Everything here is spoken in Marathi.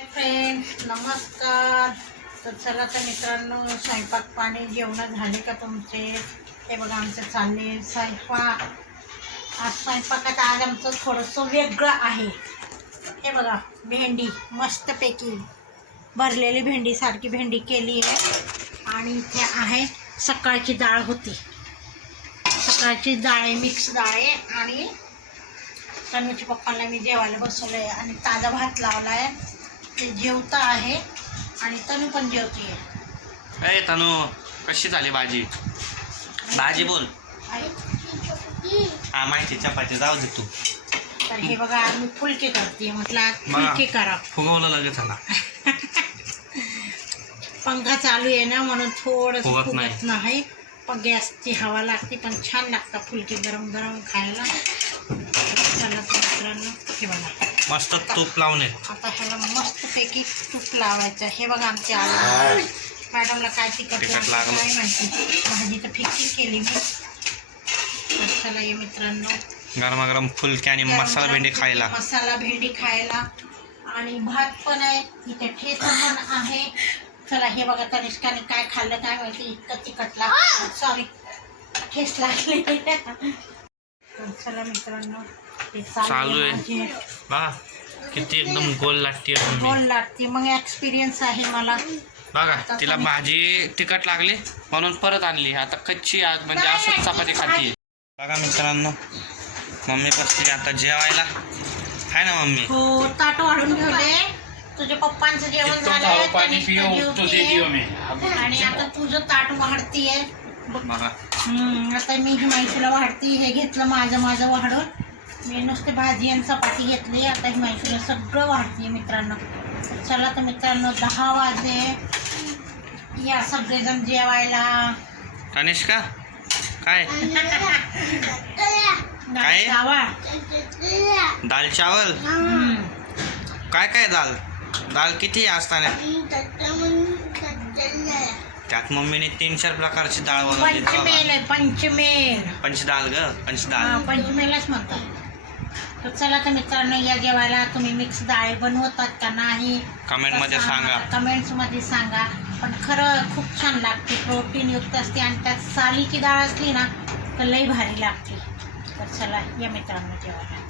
फ्रेंड नमस्कार. तर चला तर मित्रांनो स्वयंपाक पाणी जेवणं झाले का तुमचे? हे बघा आमचं चालले स्वयंपाक. आज स्वयंपाकात आज आमचं थोडंसं वेगळं आहे. हे बघा भेंडी मस्तपैकी भरलेली भेंडी सारखी भेंडी केली आहे. आणि इथे आहे सकाळची डाळ होती. सकाळची डाळ आहे मिक्स डाळ आहे. आणि तनुच्या पप्पांना मी जेवायला बसवलं आहे आणि ताजा भात लावला आहे ते जेवता आहे आणि तनू पण जेवते ए तनु कशी झाली भाजी? भाजी बोल. हा माहिती चपाती जाऊ दे तू. तर हे बघा आम्ही फुलके करते म्हटलं आज बघा. फुलके करा. फुगवलं लगेच झाला पंखा चालू आहे ना म्हणून थोडं फुगत नाही. फुगत नाही. पण गॅसची हवा लागते पण छान लागतात फुलके गरम गरम खायला चला तर मित्रांनो हे बघा मस्त तूप लावून ये. आता ह्याला मस्तपैकी तूप लावायचं हे बघा आमच्या आई. मॅडमला काय तिखट तिखट लागलं. काय माहिती. भाजी तर फिक्की केली मी. तर चला ये मित्रांनो. गरमागरम फुलके आणि मसाला भेंडी खायला. मसाला भेंडी खायला. आणि भात पण आहे. इथे ठेचा पण आहे. चला हे बघा तनिष्काने काय खाल्लं काय माहिती. इतकं तिखट लागलं सॉरी ठेस लागले. तर चला मित्रांनो. चालू आहे. बघा किती एकदम गोल लागते गोल लागते मग एक्सपिरियन्स आहे मला. बघा तिला भाजी तिखट लागली म्हणून परत आणली. आता कच्ची आज म्हणजे असंच चपाती खाती. बघा मित्रांनो मम्मी बसली आता जेवायला. आहे ना मम्मी? हो ताट वाढून ठेवले. तुझ्या पप्पांचं जेवण जेवतीये. आणि आता तुझं ताट वाढतीये. बघा. आता मी ही माहितीला वाढती हे घेतलं माझं माझं वाढून. मी नुसते भाजी आणि चपाती घेतली आता ही माहितीला सगळं वाढते मित्रांनो. चला तर मित्रांनो दहा वाजले. या सगळेजण जेवायला. तनिष्का काय? काय? दाल चावल. काय काय दाल? दाल किती असताना त्यात मम्मीने तीन चार प्रकारची डाळ बनवली. पंचमेल पंचमेल. पंचदाल ग हा पंचदाल पंचमेलाच म्हणतात. तर चला तर मित्रांनो या जेवायला तुम्ही मिक्स डाळ बनवतात का नाही? कमेंटमध्ये सांगा. कमेंट्समध्ये सांगा. पण खरं खूप छान लागते प्रोटीन युक्त असते आणि त्यात सालीची डाळ असली ना तर लई भारी लागते. तर चला या मित्रांनो जेवायला.